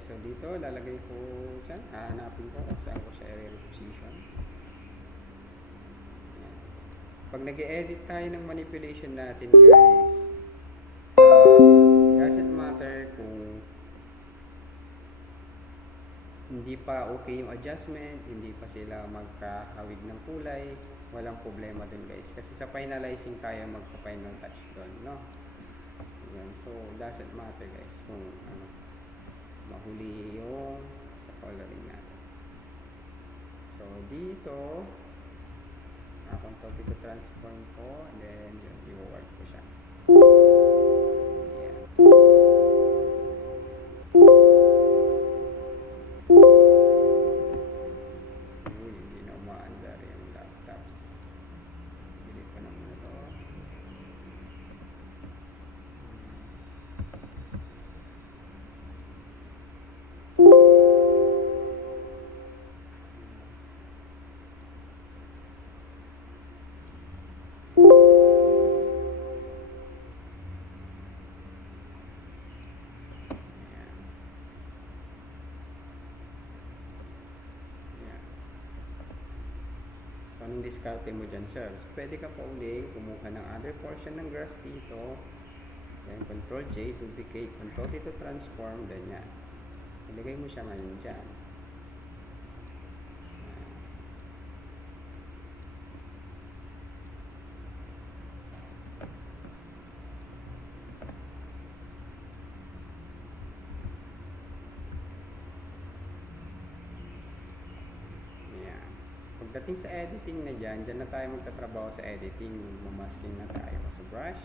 So dito, lalagay ko siya. Hahanapin ko kung saan ko siya i-reposition. Pag nag-edit tayo ng manipulation natin, guys, doesn't matter kung hindi pa okay yung adjustment, hindi pa sila magkahawig ng kulay, walang problema dun, guys. Kasi sa finalizing tayo magpa-final touch doon, no? Yan. So, doesn't matter, guys, kung ano, mahuli yung sa coloring natin. So, dito, control dito transform ko, and then yun, i-work ko siya. Yan. Hindi na umaandar yung laptops. Delete ko na muna ito. So, anong diskarte mo dyan, sir? So, pwede ka pa uli kumuha ng other portion ng grass dito. Then, Control J, duplicate. Control dito, transform. Ganyan. Ilagay mo siya ngayon dyan. Pagdating sa editing na dyan na tayo magtatrabaho sa editing, mamasking na tayo. So, brush.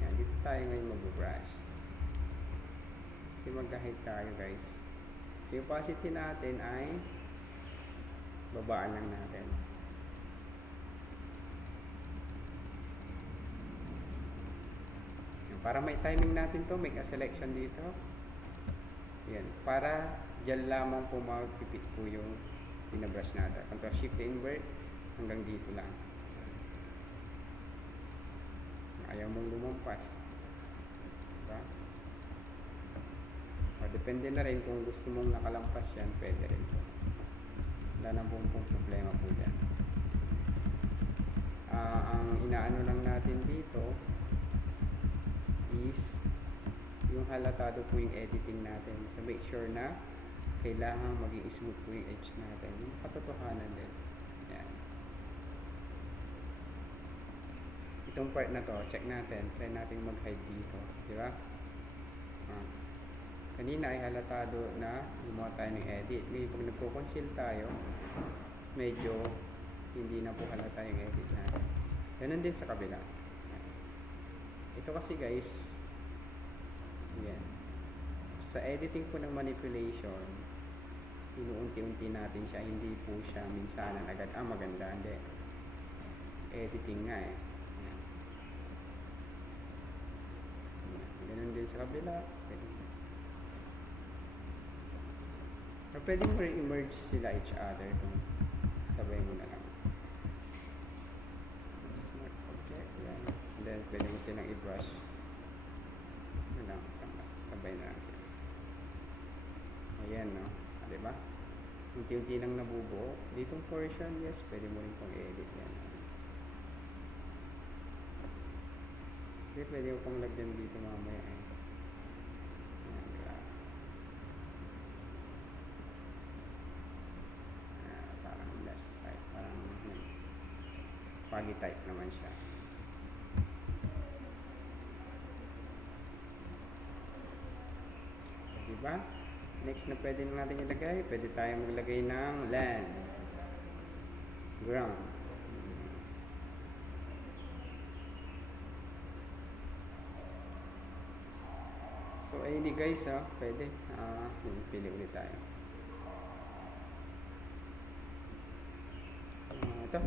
Yan, dito tayo ngayon mag-brush. Kasi mag-hide tayo, guys. So, opacity natin ay babaan lang natin. Yan, para may timing natin to, make a selection dito. Yan, para dyan lamang po magpipit po yung pinabrush natin. Control Shift invert hanggang dito lang. Ayaw mong lumampas. Diba? O, depende na rin kung gusto mong nakalampas yan, pwede rin po. Wala nang pong problema po dyan. Ang inaano lang natin dito is yung halatado po yung editing natin. So make sure na kailangan maging smooth po yung edge natin. Yung katotohanan din. Yan. Itong part na to, check natin. Try natin mag-hide dito. Diba? Kanina ay halatado na gumawa tayo ng edit. Ngayon pag nagko-conceal tayo, medyo hindi na po halata yung edit natin. Ganun din sa kabila. Yan. Ito kasi, guys, yan. Sa editing po ng manipulation, inuunti-unti natin siya, hindi po siya minsanan agad, maganda, hindi. Editing nga eh. Yan. Ganun din sa kabila. Pwede mo rin i-merge sila each other kung sabay mo na lang. Smart object, yan. And then, pwede mo silang i-brush. Sabay na lang sila. Ayan, no? Diba? Unti-unti lang nabubuo. Ditong portion, yes, pwede mo rin pang i-edit yan. Kasi pwede mo pang lagyan dito mamaya eh. Ayan, diba? Parang less type. Parang pagi type naman siya. Diba? Next na pwede natin ilagay, pwede tayo maglagay ng land, ground. So, ayun guys, pwede. Pili ulit tayo. Ito.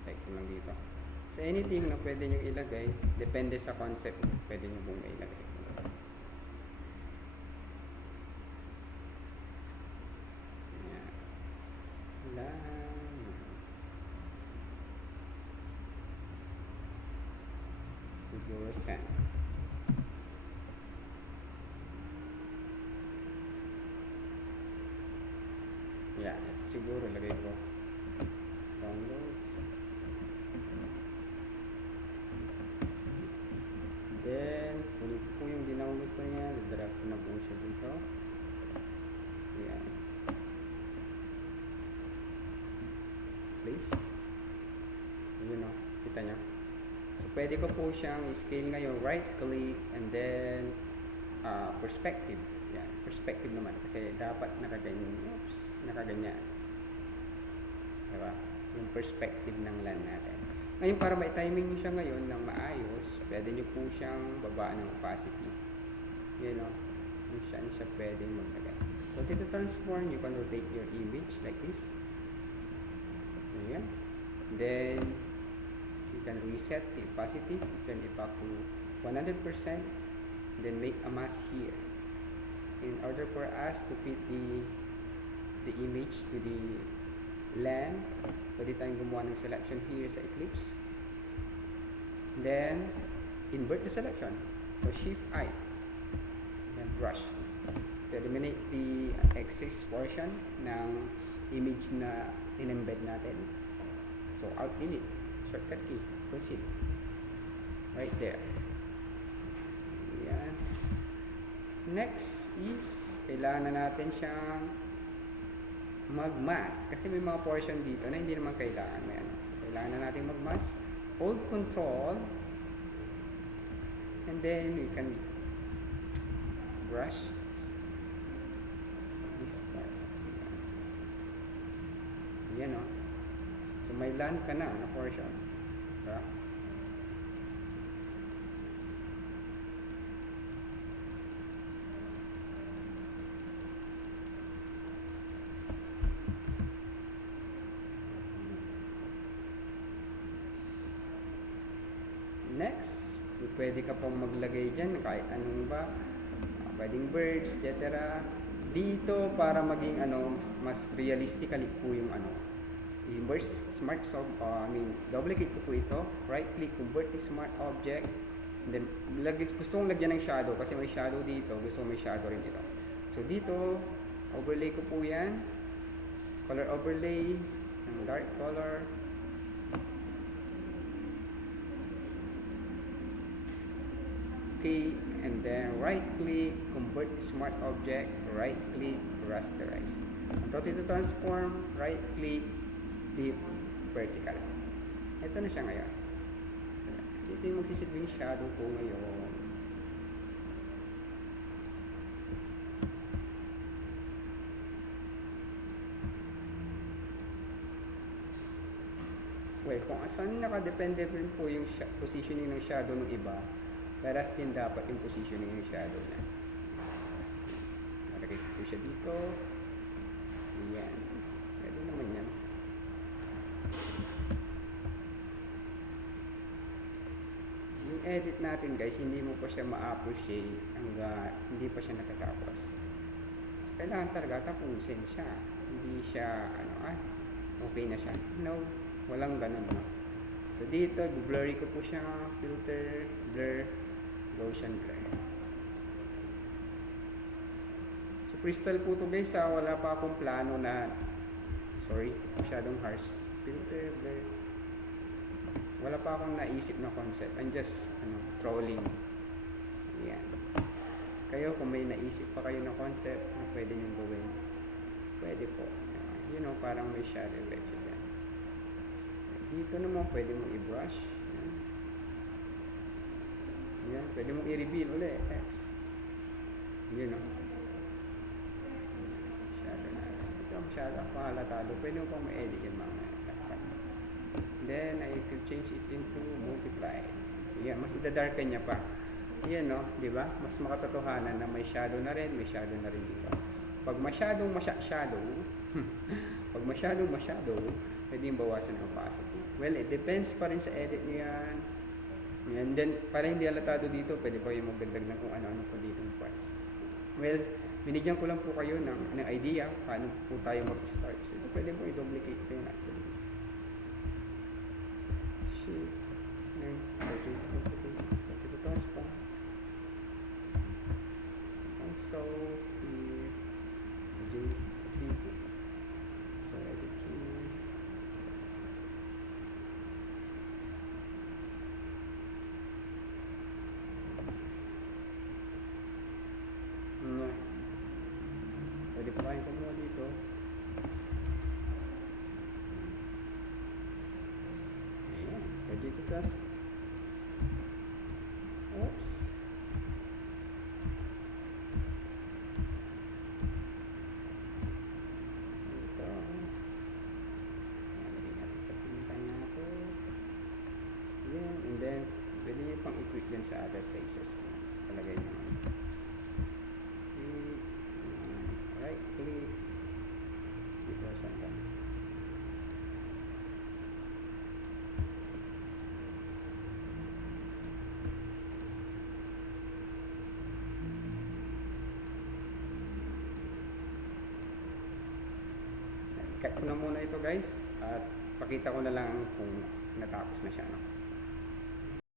Type ko lang dito. So anything na pwede nyo ilagay, depende sa concept, pwede nyo pong ilagay. Yan. send. Yeah, siguro lagay ko downloads. Then, kunin ko yung dinownload ko niya, drag ko na po siya dito. Ayan. Place. Yun o, kita nyo. So, pwede ko po siyang scale ngayon, right click, and then perspective. Yan, perspective naman. Kasi dapat nakaganyan. Oops, nakaganyan. Diba? Yung perspective ng LAN natin. Ngayon, para may timing siya ngayon ng maayos, pwede nyo po siyang babaan ng opacity. Yun o. Kung saan siya pwedeng maglagay. So, to transform, you can rotate your image like this. Ayan. Then, you can reset the opacity, turn it back to 100%, then make a mask here. In order for us to fit the image to the LAN, pwede tayong gumawa ng selection here sa Eclipse. Then, invert the selection. So, Shift-I. And brush. To eliminate the excess portion ng image na in-embed natin. So, Alt-Delete. Shortcut key. Conceal. Right there. Ayan. Next is, kailangan na natin siyang mag-mask. Kasi may mga portion dito na hindi naman kailangan. May ano. So, kailangan na natin mag-mask. Hold Control. And then, we can brush this part. Ayan o. So, may LAN ka na portion. Diba? Next, pwede ka pang maglagay dyan kahit anong ba, pwedeng birds, etc. Dito para maging ano, mas realistically po yung ano, invert smart double click ko po ito, right click, convert to smart object, and then gusto kong lagyan ng shadow kasi may shadow dito, gusto kong may shadow rin dito. So dito, overlay ko po yan, color overlay, ng dark color. Okay, and then right click, convert to smart object, right click, rasterize. Ang to transform, right click, flip, vertical. Ito na siya ngayon. Kasi ito yung magsisilbing shadow ko ngayon. Well, kung asan nakadepende rin po yung positioning ng shadow ng iba, whereas din dapat yung positioning ng shadow niya. Nalagay ko siya dito. Ayan. Pwede naman yan. Yung edit natin guys, hindi mo pa siya ma-appreciate hanggang hindi pa siya natatapos. So, kailangan talaga tapusin siya. Hindi siya, okay na siya. No, walang ganun, no? So, dito, blurry ko po siya, filter, blur, Gaussian blur. So, crystal po to guys, wala pa akong plano na, sorry, masyadong harsh. Filter, blur. Wala pa akong naisip na concept. I'm just, trolling. Yan. Kayo, kung may naisip pa kayo na concept na pwede nyo gawin, pwede po. You know, parang may shadow effect siya. Dito naman, pwede mong i-brush. Yan. Yan. Pwede mong i-reveal ulit. X. You know. Shadow na. Ito ang shadow. Pangalatado. Pwede mo pang ma-edit yung mga. Then, I could change it into multiply. Yan. Mas ida-darken niya pa. Yan, no? Diba? Mas makatotohanan na may shadow na rin. May shadow na rin dito. Pag masyadong shadow, pag masyadong pwedeng bawasan ang opacity. Well, it depends pa rin sa edit niyo yan. And then, para hindi halatado dito, pwede pa yung magdagdag ng kung ano-ano pa dito ng parts. Well, binigyan ko lang po kayo ng idea paano po tayo mag-start. So, ito pwede po i-duplicate ko yun actually. Shift. So here, so edit here. Yeah. Pwede pa kayong kumuha dito. Ayan. Pwede dito plus. Oops. Ito. Lagay natin sa pintan natin. Ayan. And then, pwede nyo pang i-tweak yan sa other places. Sa palagay nyo. Right click. Dito saan ka. Cut ko na muna ito guys at pakita ko na lang kung natapos na siya. No?